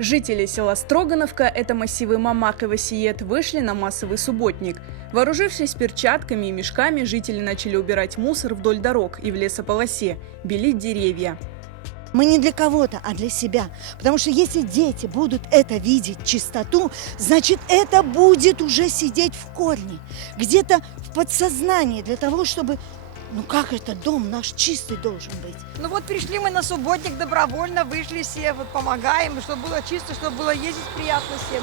Жители села Строгановка, это массивы Мамак и Васиет, вышли на массовый субботник. Вооружившись перчатками и мешками, жители начали убирать мусор вдоль дорог и в лесополосе, белить деревья. Мы не для кого-то, а для себя. Потому что если дети будут это видеть, чистоту, значит, это будет уже сидеть в корне, где-то в подсознании, для того, чтобы... Ну как это дом наш чистый должен быть? Ну вот пришли мы на субботник добровольно, вышли все, вот помогаем, чтобы было чисто, чтобы было ездить приятно всем.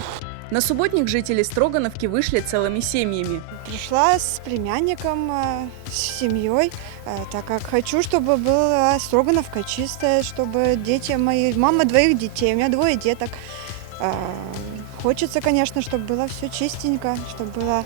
На субботник жители Строгановки вышли целыми семьями. Пришла с племянником, с семьей, так как хочу, чтобы была Строгановка чистая, чтобы дети мои, мама двоих детей, у меня 2 деток. Хочется, конечно, чтобы было все чистенько, чтобы было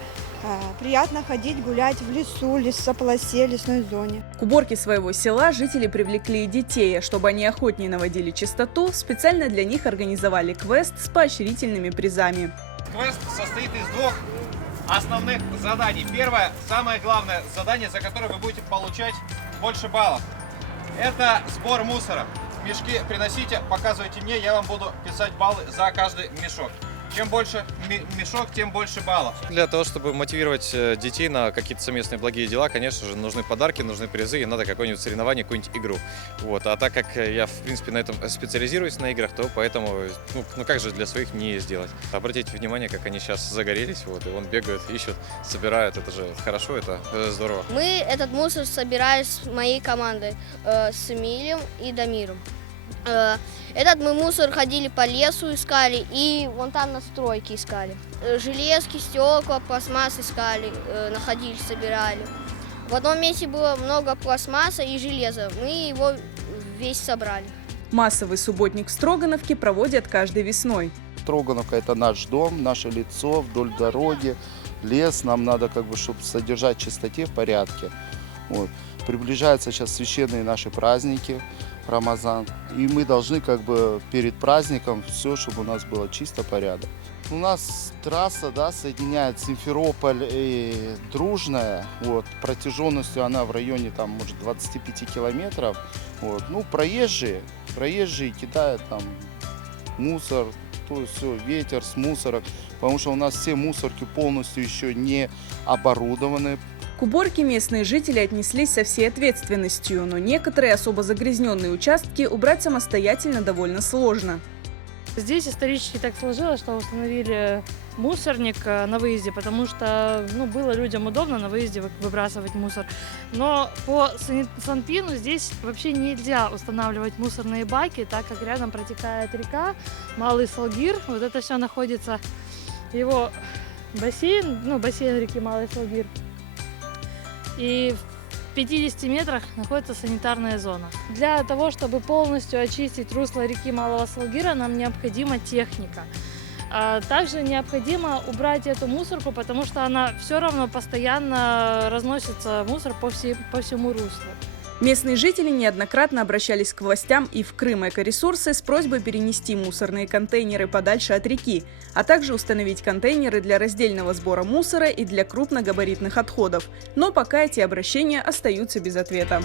приятно ходить, гулять в лесу, лесополосе, лесной зоне. К уборке своего села жители привлекли и детей, а чтобы они охотнее наводили чистоту, специально для них организовали квест с поощрительными призами. Квест состоит из 2 основных заданий. Первое, самое главное задание, за которое вы будете получать больше баллов. Это сбор мусора. Мешки приносите, показывайте мне, я вам буду писать баллы за каждый мешок. Чем больше мешок, тем больше баллов. Для того, чтобы мотивировать детей на какие-то совместные благие дела, конечно же, нужны подарки, нужны призы, и надо какое-нибудь соревнование, какую-нибудь игру. Вот. А так как я, в принципе, на этом специализируюсь на играх, то поэтому, ну как же для своих не сделать. Обратите внимание, как они сейчас загорелись, вот, и вон бегают, ищут, собирают. Это же хорошо, это здорово. Мы этот мусор собирали с моей командой, с Эмилием и Дамиром. Этот мы мусор ходили по лесу, искали, и вон там на стройке искали. Железки, стекла, пластмасс искали, находили, собирали. В одном месте было много пластмасса и железа, мы его весь собрали. Массовый субботник в Строгановке проводят каждой весной. Строгановка – это наш дом, наше лицо вдоль дороги, лес. Нам надо, чтобы содержать в чистоте, в порядке. Вот. Приближаются сейчас священные наши праздники, Рамазан. И мы должны перед праздником все, чтобы у нас было чисто, порядок. У нас трасса, соединяет Симферополь и Дружная. Вот, протяженностью она в районе может 25 километров. Вот. Ну, проезжие кидают там мусор, то есть все, ветер с мусорок. Потому что у нас все мусорки полностью еще не оборудованы. К уборке местные жители отнеслись со всей ответственностью, но некоторые особо загрязненные участки убрать самостоятельно довольно сложно. Здесь исторически так сложилось, что установили мусорник на выезде, потому что было людям удобно на выезде выбрасывать мусор. Но по Санпину здесь вообще нельзя устанавливать мусорные баки, так как рядом протекает река, Малый Салгир. Вот это все находится, его бассейн, бассейн реки Малый Салгир. И в 50 метрах находится санитарная зона. Для того, чтобы полностью очистить русло реки Малого Салгира, нам необходима техника. Также необходимо убрать эту мусорку, потому что она все равно постоянно разносится, мусор по всему руслу. Местные жители неоднократно обращались к властям и в Крым Экоресурсы с просьбой перенести мусорные контейнеры подальше от реки, а также установить контейнеры для раздельного сбора мусора и для крупногабаритных отходов. Но пока эти обращения остаются без ответа.